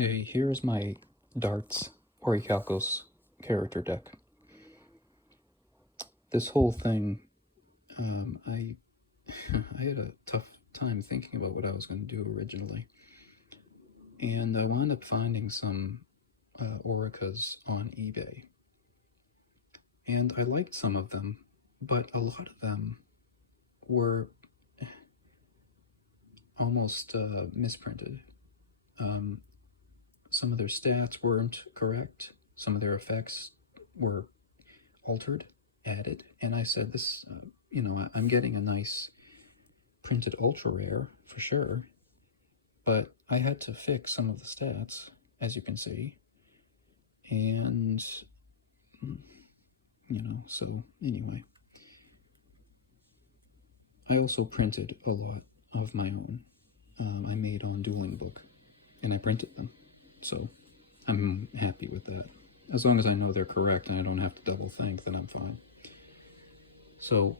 Okay, here's my Dartz Orichalcos character deck. This whole thing, I I had a tough time thinking about what I was going to do originally, and I wound up finding some Oricas on eBay, and I liked some of them, but a lot of them were almost misprinted. Some of their stats weren't correct. Some of their effects were altered, added, and I said, this, I'm getting a nice printed ultra rare for sure, but I had to fix some of the stats, as you can see, and, so anyway. I also printed a lot of my own. I made on Dueling Book, and I printed them, so I'm happy with that. As long as I know they're correct and I don't have to double think, then I'm fine. So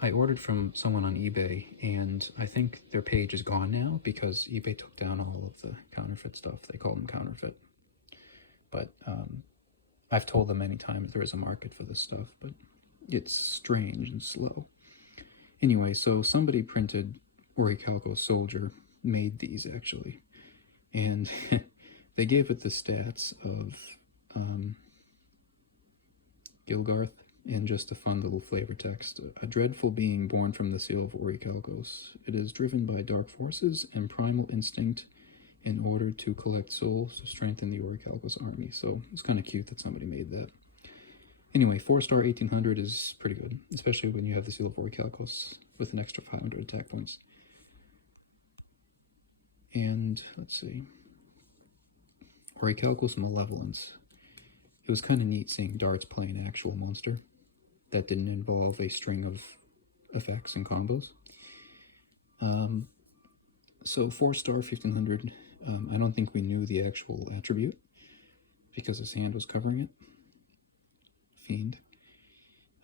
I ordered from someone on eBay, and I think their page is gone now because eBay took down all of the counterfeit stuff. They call them counterfeit. But I've told them many times there is a market for this stuff, but it's strange and slow. Anyway, so somebody printed Orichalcos Soldier, made these actually, and they gave it the stats of Gilgarth and just a fun little flavor text. A dreadful being born from the seal of Orichalcos. It is driven by dark forces and primal instinct in order to collect souls to strengthen the Orichalcos army. So it's kind of cute that somebody made that. Anyway, 4-star 1800 is pretty good, especially when you have the seal of Orichalcos with an extra 500 attack points. And let's see, Orichalcos Malevolence. It was kind of neat seeing Dartz play an actual monster that didn't involve a string of effects and combos. So 4-star 1500. I don't think we knew the actual attribute because his hand was covering it. Fiend.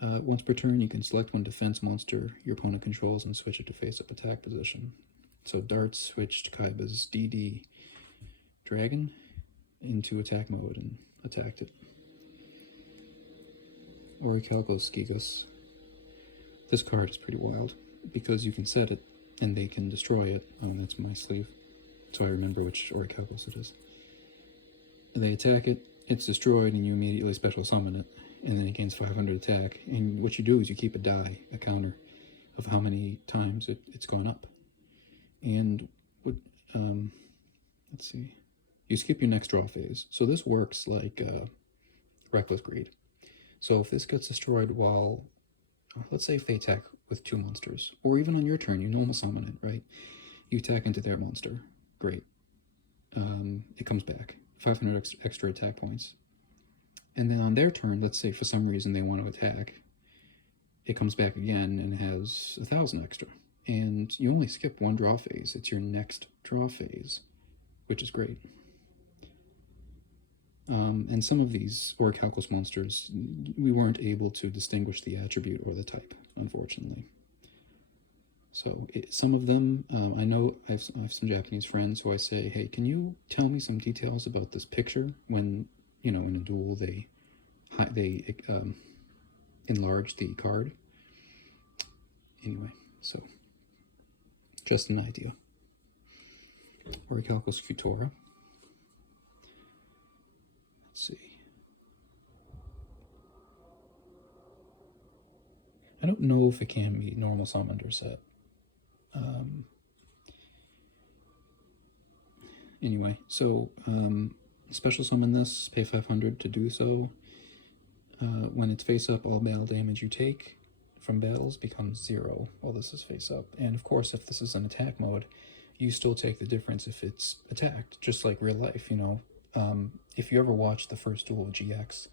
Once per turn, you can select one defense monster your opponent controls and switch it to face-up attack position. So Dartz switched Kaiba's DD Dragon into attack mode and attacked it. Orichalcos Gigas. This card is pretty wild because you can set it and they can destroy it. Oh, that's my sleeve, so I remember which Orichalcos it is. They attack it, it's destroyed, and you immediately special summon it, and then it gains 500 attack. And what you do is you keep a die, a counter, of how many times it's gone up. And what, let's see, you skip your next draw phase. So this works like Reckless Greed. So if this gets destroyed while, let's say if they attack with 2 monsters, or even on your turn, you normal summon it, right? You attack into their monster, great. It comes back, 500 extra attack points. And then on their turn, let's say for some reason they want to attack, it comes back again and has 1,000 extra. And you only skip 1 draw phase. It's your next draw phase, which is great. And some of these Orichalcos monsters, we weren't able to distinguish the attribute or the type, unfortunately. So some of them, I know I have some Japanese friends who I say, hey, can you tell me some details about this picture when, in a duel they enlarge the card. Anyway, so just an idea. Orichalcos Futura. Let's see. I don't know if it can be normal summoned or set. Anyway, so special summon this, pay 500 to do so. When it's face up, all battle damage you take from battles becomes 0 while this is face up. And of course, if this is an attack mode, you still take the difference if it's attacked, just like real life, If you ever watched the first duel of GX,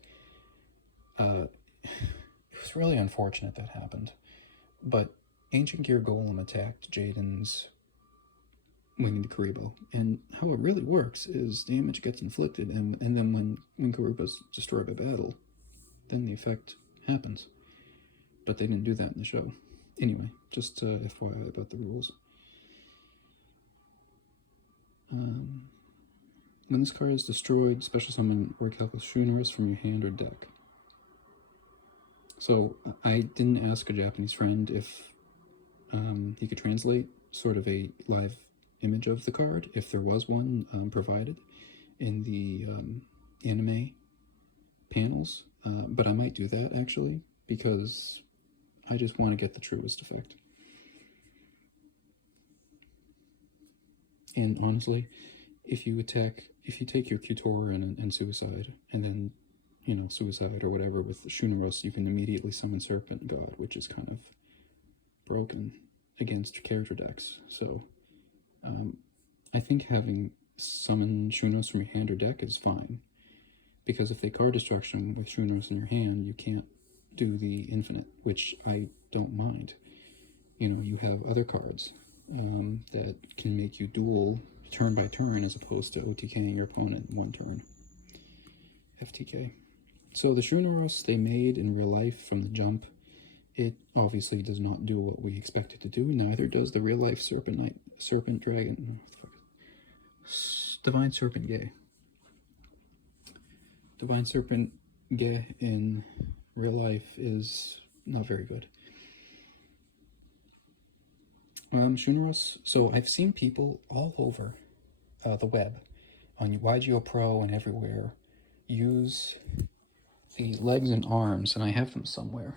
it was really unfortunate that happened. But Ancient Gear Golem attacked Jaden's Winged Karibo, and how it really works is damage gets inflicted, and then when Karibo's destroyed by battle, then the effect happens. But they didn't do that in the show. Anyway, just FYI about the rules. When this card is destroyed, special summon Orichalcos Shoonerus from your hand or deck. So I didn't ask a Japanese friend if he could translate sort of a live image of the card, if there was one provided in the anime panels, but I might do that actually, because I just want to get the truest effect. And honestly, if you take your Kutor and Suicide, and then, you know, Suicide or whatever with Shunaros, you can immediately summon Serpent God, which is kind of broken against character decks. So I think having summon Shunos from your hand or deck is fine, because if they card destruction with Shunos in your hand, you can't do the infinite, which I don't mind. You know, you have other cards that can make you duel turn by turn, as opposed to OTKing your opponent in one turn. FTK. So the Shunoros they made in real life from the jump, it obviously does not do what we expect it to do. Neither does the real life Serpent Dragon. Divine Serpent Gay. Divine Serpent Gay in real life is not very good. Shunoros. So I've seen people all over the web, on YuGiOh Pro and everywhere, use the legs and arms, and I have them somewhere.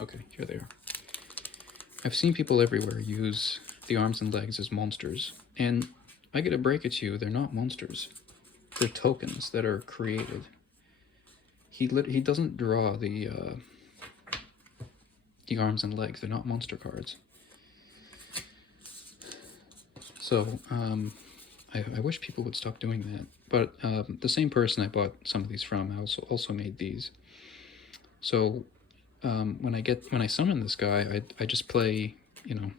Okay, here they are. I've seen people everywhere use the arms and legs as monsters, and I gotta break it to you, they're not monsters. They're tokens that are created. He doesn't draw the arms and legs. They're not monster cards. So I wish people would stop doing that. But the same person I bought some of these from, I also made these. So when I summon this guy, I just play, you know,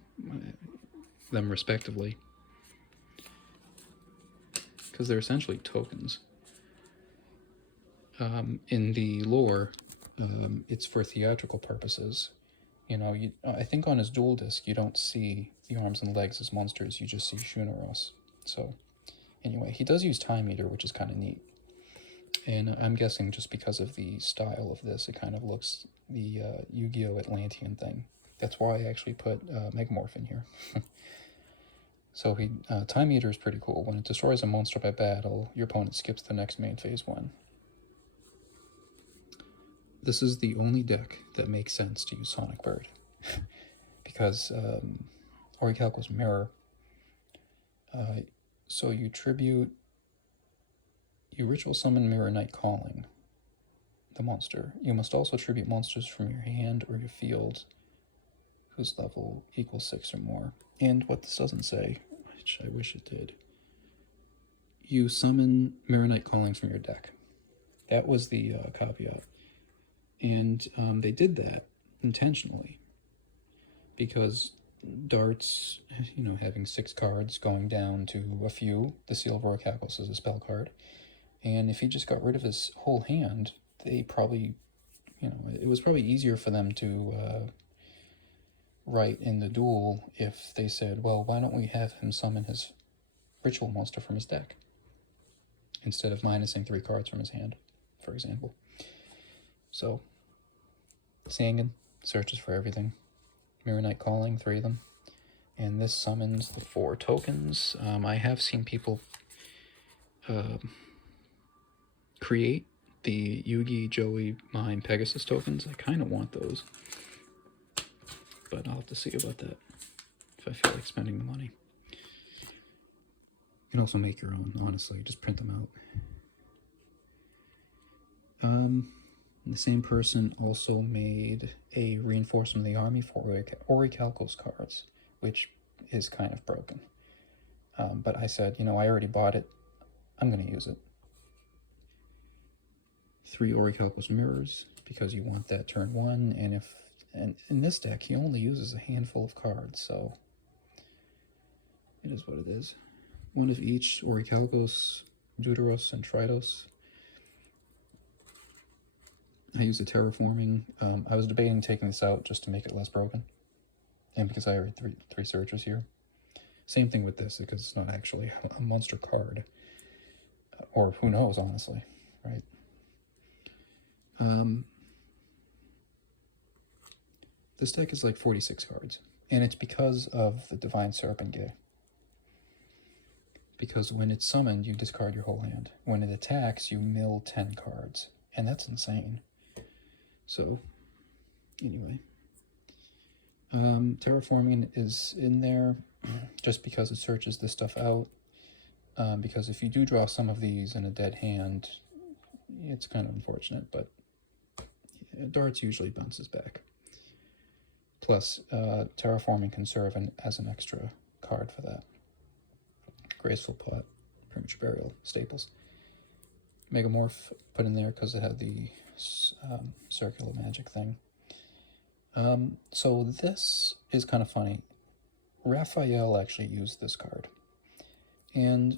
them respectively, because they're essentially tokens. In the lore, it's for theatrical purposes. You know, I think on his dual disc you don't see the arms and legs as monsters, you just see Shunoros. So anyway, he does use Time Eater, which is kind of neat. And I'm guessing just because of the style of this, it kind of looks the Yu-Gi-Oh! Atlantean thing. That's why I actually put Megamorph in here. So Time Eater is pretty cool. When it destroys a monster by battle, your opponent skips the next main phase 1. This is the only deck that makes sense to use Sonic Bird, because Orichalcos Mirror. So you ritual summon Mirror Knight Calling the monster. You must also tribute monsters from your hand or your field whose level equals 6 or more. And what this doesn't say, which I wish it did, you summon Mirror Knight Callings from your deck. That was the caveat. And they did that intentionally, because Dartz, you know, having 6 cards going down to a few, the Seal of Orichalcos is a spell card, and if he just got rid of his whole hand, they probably, you know, it was probably easier for them to write in the duel if they said, well, why don't we have him summon his ritual monster from his deck, instead of minusing 3 cards from his hand, for example. So, Sangan searches for everything. Mirror Knight Calling, 3 of them. And this summons the 4 tokens. I have seen people create the Yugi, Joey, Mime, Pegasus tokens. I kind of want those, but I'll have to see about that if I feel like spending the money. You can also make your own, honestly. Just print them out. The same person also made a reinforcement of the army for Orichalcos cards, which is kind of broken. But I said, you know, I already bought it. I'm going to use it. 3 Orichalcos mirrors, because you want that turn 1, and in this deck, he only uses a handful of cards, so it is what it is. 1 of each Orichalcos, Deuteros, and Tritos. I use a terraforming. I was debating taking this out just to make it less broken, and because I already three searchers here. Same thing with this, because it's not actually a monster card, or who knows, honestly, right? This deck is like 46 cards, and it's because of the Divine Serpent. Because when it's summoned, you discard your whole hand. When it attacks, you mill 10 cards, and that's insane. So, anyway. Terraforming is in there just because it searches this stuff out. Because if you do draw some of these in a dead hand, it's kind of unfortunate, but Dartz usually bounces back. Plus, Terraforming can serve as an extra card for that. Graceful Pot, Premature Burial, staples. Megamorph put in there because it had the circular magic thing. So this is kind of funny. Raphael actually used this card. And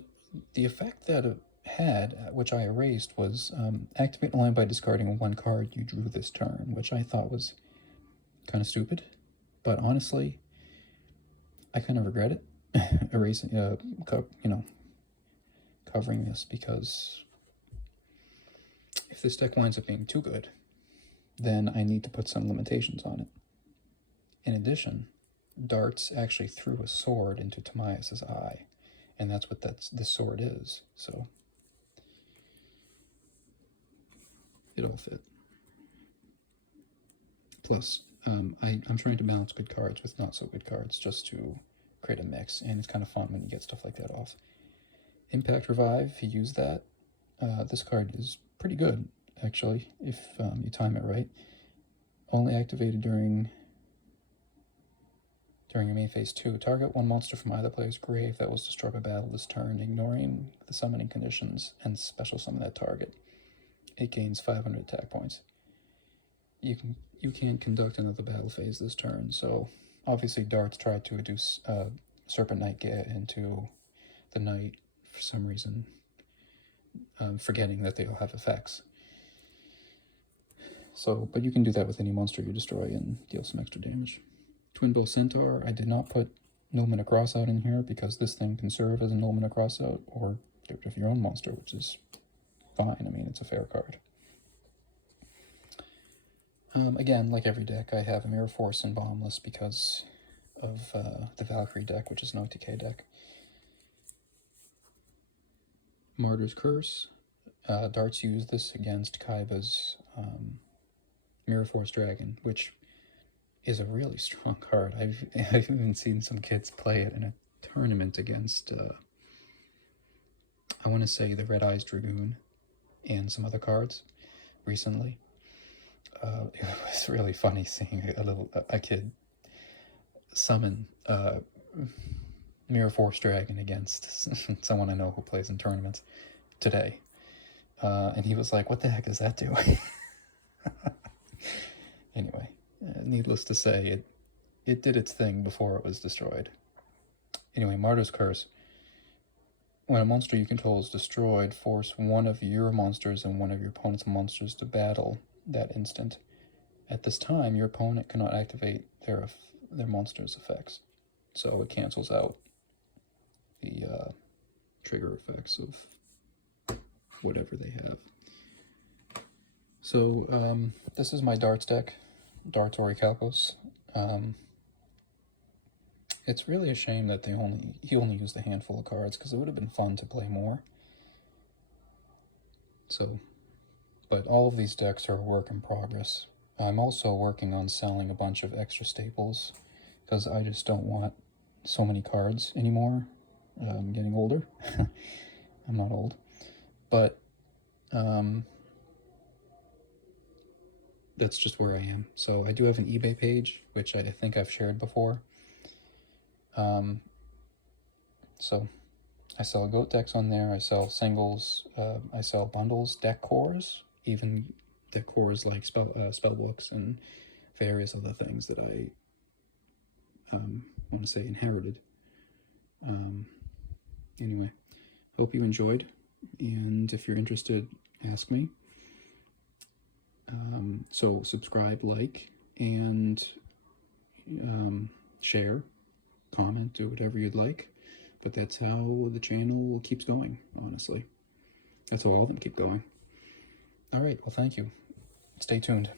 the effect that it had, which I erased, was activate a line by discarding one card you drew this turn, which I thought was kind of stupid. But honestly, I kind of regret it. Erasing, covering this, because if this deck winds up being too good, then I need to put some limitations on it. In addition, Dartz actually threw a sword into Timaeus' eye, and that's what this sword is, so it all fit. Plus, I'm trying to balance good cards with not so good cards just to create a mix, and it's kind of fun when you get stuff like that off. Impact Revive, he used that. This card is pretty good, actually, if you time it right. Only activated during your main phase 2. Target one monster from either player's grave that was destroyed by battle this turn, ignoring the summoning conditions, and special summon that target. It gains 500 attack points. You can conduct another battle phase this turn, so obviously Dartz tried to reduce Serpent Knight into the Knight for some reason, forgetting that they all have effects. So, but you can do that with any monster you destroy and deal some extra damage. Twin Bow Centaur, I did not put Nullmina Crossout in here because this thing can serve as a Nullmina Crossout, or get rid of your own monster, which is fine. I mean, it's a fair card. Again, like every deck, I have a Mirror Force and Bombless because of the Valkyrie deck, which is an OTK deck. Martyr's Curse. Dartz used this against Kaiba's Mirror Force Dragon, which is a really strong card. I've even seen some kids play it in a tournament against, I want to say, the Red Eyes Dragoon and some other cards recently. It was really funny seeing a kid summon Mirror Force Dragon against someone I know who plays in tournaments today. And he was like, what the heck is that doing? Anyway, needless to say, it did its thing before it was destroyed. Anyway, Martyr's Curse. When a monster you control is destroyed, force one of your monsters and one of your opponent's monsters to battle that instant. At this time, your opponent cannot activate their monster's effects, so it cancels out the trigger effects of whatever they have. So this is my Dartz deck, Dartz Orichalcos. It's really a shame that he only used a handful of cards, because it would have been fun to play more. So, but all of these decks are a work in progress. I'm also working on selling a bunch of extra staples, because I just don't want so many cards anymore. I'm getting older. I'm not old. But that's just where I am. So I do have an eBay page, which I think I've shared before. So I sell goat decks on there, I sell singles, I sell bundles, deck cores, even deck cores like spell books and various other things that I want to say inherited. Anyway, hope you enjoyed, and if you're interested, ask me. So subscribe, like, and share, comment, do whatever you'd like. But that's how the channel keeps going, honestly. That's how all of them keep going. All right, well, thank you. Stay tuned.